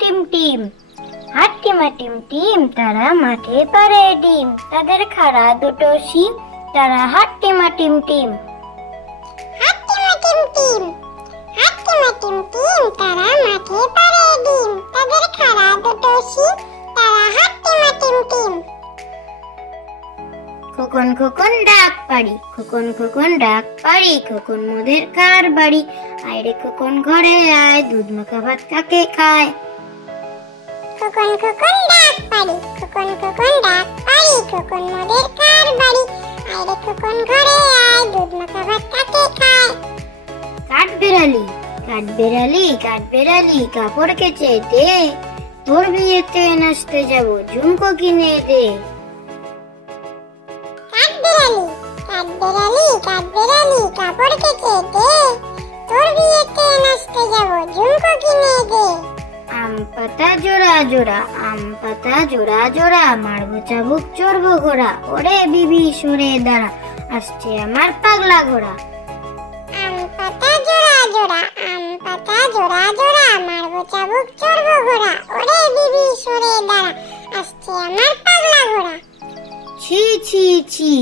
Team টিম, হাট্টিমা টিম টিম, তারা মাঠে পারে ডিম। তাদের খাড়া দুটো শিং, তারা হাট্টিমা টিম টিম। হাট্টিমা টিম টিম, হাট্টিমা টিম টিম, তারা মাঠে পারে ডিম। তাদের খাড়া দুটো শিং, তারা হাট্টিমা টিম টিম। খোকন খোকন ডাক পারি, খোকন খোকন ডাক পারি, খোকন মোদের কার বাড়ি। আয়রে খোকন ঘরে আয়, দুধ মাখা ভাত কাকে খায়। খোকন খোকন ডাক পারি, খোকন খোকন ডাক পারি, খোকন মোদের কার বাড়ি। আয়রে খোকন ঘরে আয়, দুধ মাখা ভাত কাকে খায়। কাঠ বেড়ালি, কাঠ বেড়ালি, কাঠ বেড়ালি, কাপড় কেচে দে, তোর বিয়েতে নাচতে যাবো, ঝুমকো কিনে দে। কাঠ বেড়ালি, কাঠ বেড়ালি, কাঠ বেড়ালি, কাপড় কেচে দে, তোর বিয়েতে নাচতে যাব, ঝুমকো কিনে দে। আম পাতা জোড়া জোড়া, আম পাতা জোড়া জোড়া, মারবো চাবুক চড়বো ঘোড়া। ওরে বিবি সরে দাঁড়া, আসছে আমার পাগলা ঘোড়া। আম পাতা জোড়া জোড়া, আম পাতা জোড়া জোড়া, মারবো চাবুক চড়বো ঘোড়া। ওরে বিবি সরে দাঁড়া, আসছে আমার পাগলা ঘোড়া। ছি ছি ছি,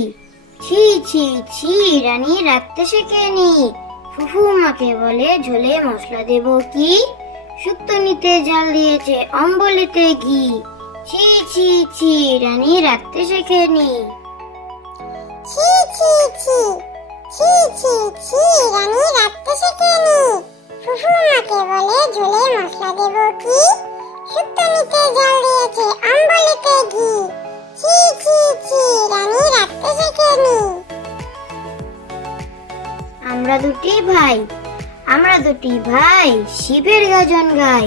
ছি ছি ছি, রানী রাখতে শেখেনি। ফুফু মাকে বলে ঝোলে মশলা দেবো কি, শুক্তো নিতে জাল দিয়েছে অম্বলিতে ঘি। ছি ছি ছি, রানী রাখতে শেখেনি। ছি ছি ছি, ছি ছি ছি, রানী রাখতে শেখেনি। ফুফু মাকে বলে ঝোলে মশলা দেবো কি, শুক্তো নিতে জাল দিয়েছে অম্বলিতে ঘি। ছি ছি ছি, রানী রাখতে শেখেনি। আমরা দুটি ভাই, আমরা দুটি ভাই, শিবের গাজন গাই।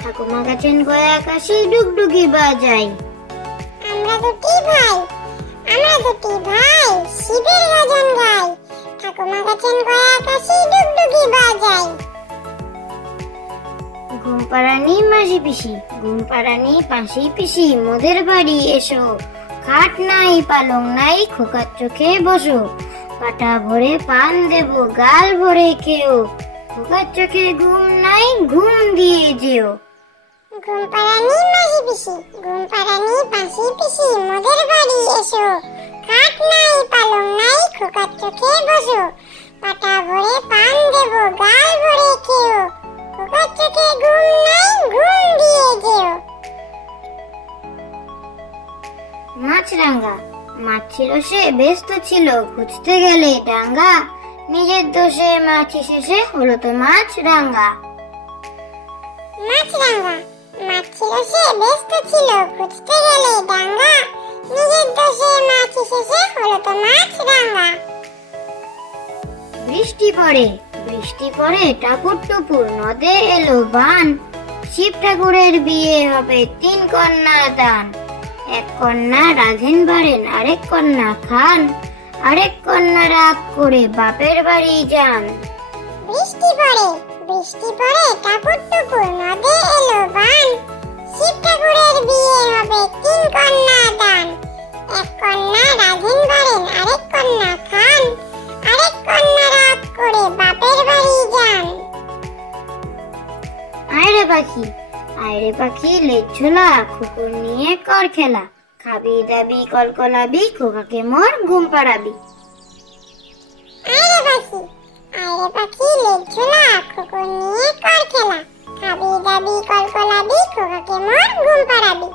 ঠাকুমা গাছেন গয়া কাশি, ডুগডুগি বাজাই। আমরা দুটি ভাই, আমরা দুটি ভাই, শিবের গাজন গাই। ঠাকুমা গাছেন গয়া কাশি, ডুগডুগি বাজাই। ঘুম পাড়ানি মাসি পিসি, ঘুম পাড়ানি পাশি পিসি, মোদের বাড়ি এসো। খাট নাই পালং নাই, খোকার চোখে বসো। পাটা ভরে পান দেবো, গাল ভরে খেও। খোকার চোখে ঘুম নাই, ঘুম দিয়ে যেও। ঘুম পাড়ানি মাসি পিসি, ঘুম পাড়ানি পাশি পিসি, মোদের বাড়ি এসো। খাট নাই পালং নাই, খোকার চোখে বসো। পাটা ভরে পান দেবো, গাল ভরে খেও। খোকার চোখে ঘুম নাই, ঘুম দিয়ে যেও। মাছরাঙা, মাছ ছিল সে ব্যস্ত ছিল, খুঁজতে গেলে ডাঙ্গা। নিজের দোষে মাছ শেষে হলো তো মাছ রাঙা। মাছরাঙা, মাছ ছিল সে ব্যস্ত ছিল, খুঁজতে গেলে ডাঙ্গা। নিজের দোষে মাছ শেষে হলো তো মাছ রাঙা। বৃষ্টি পড়ে, বৃষ্টি পড়ে টাপুর টুপুর, নদে এলো বান। শিব ঠাকুরের বিয়ে হবে 3 কন্যা দান। এক কন্যা রাধেন বাড়েন, আরেক কন্যা খান। আরেক কন্যা রাগ করে বাপের বাড়ি যান। বৃষ্টি পড়ে, বৃষ্টি পড়ে টাপুর টুপুর, নদে এলো বান। শিব ঠাকুরের বিয়ে হবে 3 কন্যা দান। এক কন্যা রাধেন বাড়েন, আরেক কন্যা খান। আরেক কন্যা রাগ করে বাপের বাড়ি যান। আয়রে পাখি, আয়রে পাখি, লেজ ঝোলা, কুকুর নিয়ে কর খেলা। খাবি দাবি কলকলাবি, খোকাকে মোর ঘুম পাড়াবি। আয়রে পাখি, আয়রে পাখি, লেজ ঝোলা, কুকুর নিয়ে কর খেলা। খাবি দাবি কলকলাবি, খোকাকে মোর ঘুম পাড়াবি।